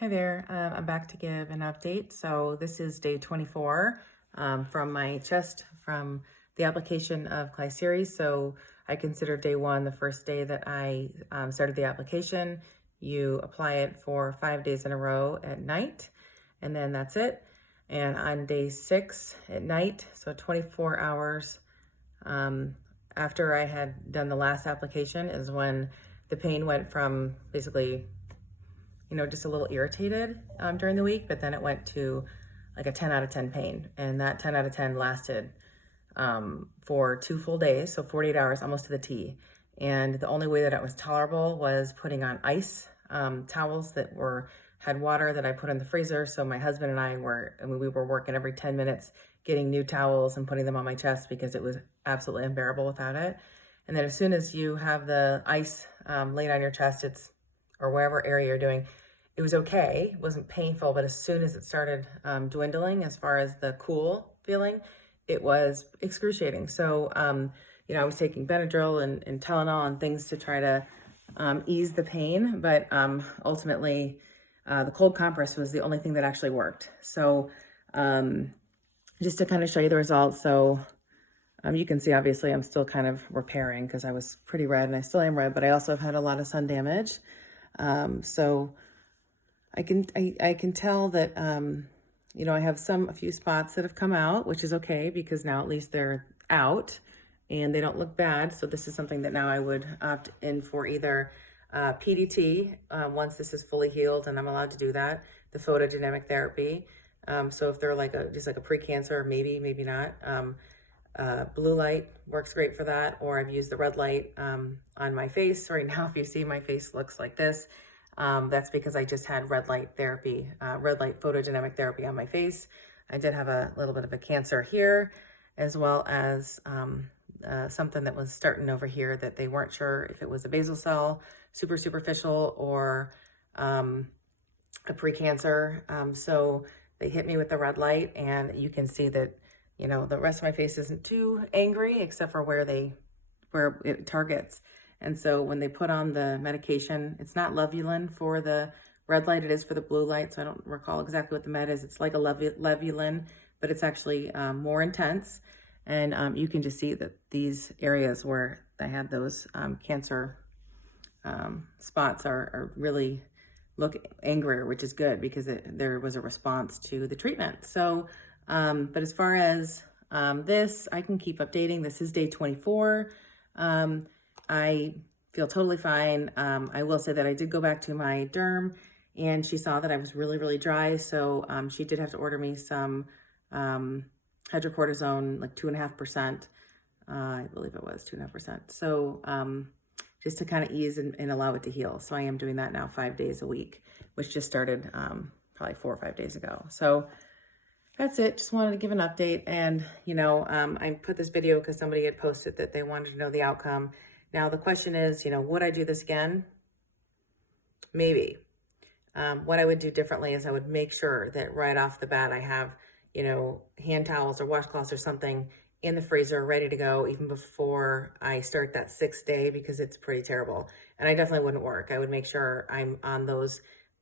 Hi there, I'm back to give an update. So this is day 24 from my chest from the application of Klisyri. So I consider day one the first day that I started the application. You apply it for 5 days in a row at night, and then that's it. And on day 6 at night, so 24 hours after I had done the last application is when the pain went from basically just a little irritated during the week, but then it went to like a 10 out of 10 pain. And that 10 out of 10 lasted for 2 full days, so 48 hours, almost to the T. And the only way that it was tolerable was putting on ice towels that had water that I put in the freezer. So my husband and we were working every 10 minutes, getting new towels and putting them on my chest because it was absolutely unbearable without it. And then as soon as you have the ice laid on your chest, or wherever area you're doing, it was okay. It wasn't painful, but as soon as it started dwindling, as far as the cool feeling, it was excruciating. So, I was taking Benadryl and Tylenol and things to try to ease the pain, but ultimately, the cold compress was the only thing that actually worked. So, just to kind of show you the results. So, you can see, obviously, I'm still kind of repairing because I was pretty red and I still am red, but I also have had a lot of sun damage. So I can tell that, I have a few spots that have come out, which is okay because now at least they're out and they don't look bad. So this is something that now I would opt in for either PDT once this is fully healed and I'm allowed to do that, the photodynamic therapy. So if they're just like a precancer, maybe not. Blue light works great for that, or I've used the red light on my face. Right now, if you see, my face looks like this. That's because I just had red light photodynamic therapy on my face. I did have a little bit of a cancer here, as well as something that was starting over here that they weren't sure if it was a basal cell, super superficial, or a precancer. So they hit me with the red light, and you can see that the rest of my face isn't too angry except for where it targets. And so when they put on the medication, it's not Levulin for the red light, it is for the blue light. So I don't recall exactly what the med is. It's like a Levulin, but it's actually more intense. And you can just see that these areas where I had those cancer spots are really look angrier, which is good because there was a response to the treatment. So but as far as this, I can keep updating. This is day 24. I feel totally fine. I will say that I did go back to my derm and she saw that I was really, really dry. So she did have to order me some hydrocortisone, like 2.5%. I believe it was 2.5%. So just to kind of ease and allow it to heal. So I am doing that now 5 days a week, which just started probably 4 or 5 days ago. So that's it. Just wanted to give an update. And, I put this video because somebody had posted that they wanted to know the outcome. Now, the question is, would I do this again? Maybe. What I would do differently is I would make sure that right off the bat, I have, hand towels or washcloths or something in the freezer ready to go even before I start that 6th day because it's pretty terrible. And I definitely wouldn't work. I would make sure I'm on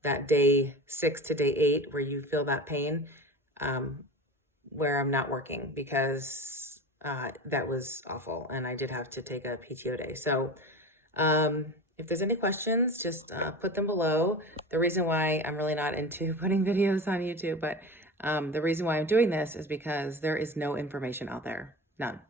that day 6 to day 8 where you feel that pain. Where I'm not working because that was awful and I did have to take a PTO day. So if there's any questions, just put them below. The reason why I'm really not into putting videos on YouTube, but the reason why I'm doing this is because there is no information out there, none.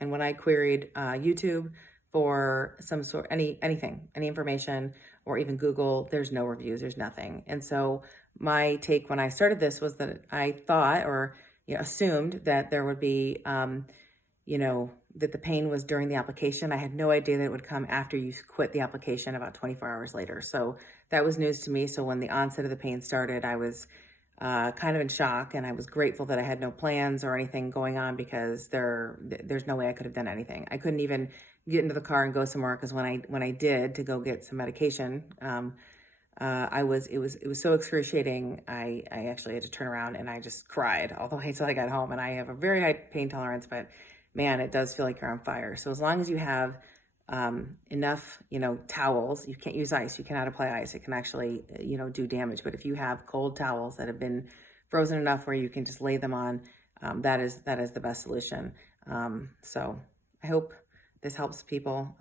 And when I queried YouTube for some sort, anything, any information, or even Google, there's no reviews, there's nothing. And so my take when I started this was that I thought or assumed that there would be, that the pain was during the application. I had no idea that it would come after you quit the application about 24 hours later. So that was news to me. So when the onset of the pain started, I was kind of in shock, and I was grateful that I had no plans or anything going on because there's no way I could have done anything. I couldn't even get into the car and go somewhere because when I did to go get some medication, it was so excruciating. I actually had to turn around and I just cried all the way till I got home. And I have a very high pain tolerance, but man, it does feel like you're on fire. So as long as you have enough, towels. You can't use ice. You cannot apply ice. It can actually, do damage. But if you have cold towels that have been frozen enough where you can just lay them on, that is the best solution. So I hope this helps people.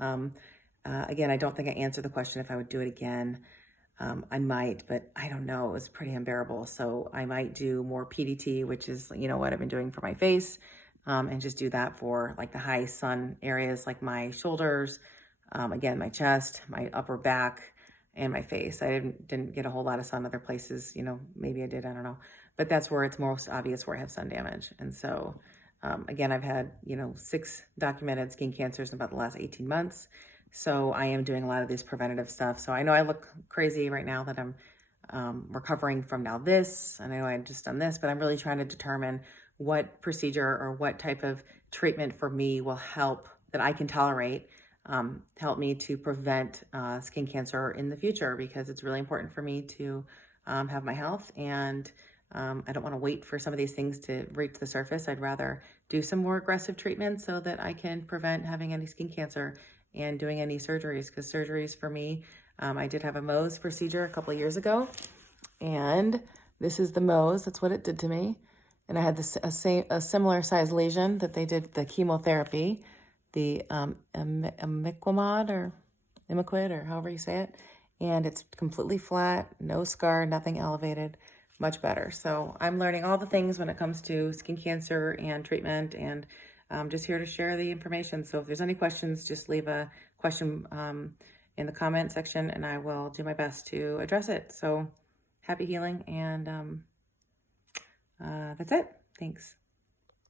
Again, I don't think I answered the question if I would do it again. I might, but I don't know. It was pretty unbearable. So I might do more PDT, which is, what I've been doing for my face, and just do that for like the high sun areas, like my shoulders, again, my chest, my upper back, and my face. I didn't get a whole lot of sun other places. Maybe I did, I don't know. But that's where it's most obvious where I have sun damage. And so, again, I've had, 6 documented skin cancers in about the last 18 months. So I am doing a lot of this preventative stuff. So I know I look crazy right now that I'm recovering from now this, and I know I just done this, but I'm really trying to determine what procedure or what type of treatment for me will help that I can tolerate, help me to prevent skin cancer in the future, because it's really important for me to have my health, and I don't want to wait for some of these things to reach the surface. I'd rather do some more aggressive treatment so that I can prevent having any skin cancer and doing any surgeries, because surgeries for me, I did have a Mohs procedure a couple of years ago, and this is the Mohs. That's what it did to me. And I had a similar size lesion that they did the chemotherapy, the imiquimod or imiquid or however you say it. And it's completely flat, no scar, nothing elevated, much better. So I'm learning all the things when it comes to skin cancer and treatment, and I'm just here to share the information. So if there's any questions, just leave a question in the comment section, and I will do my best to address it. So happy healing, and that's it. Thanks.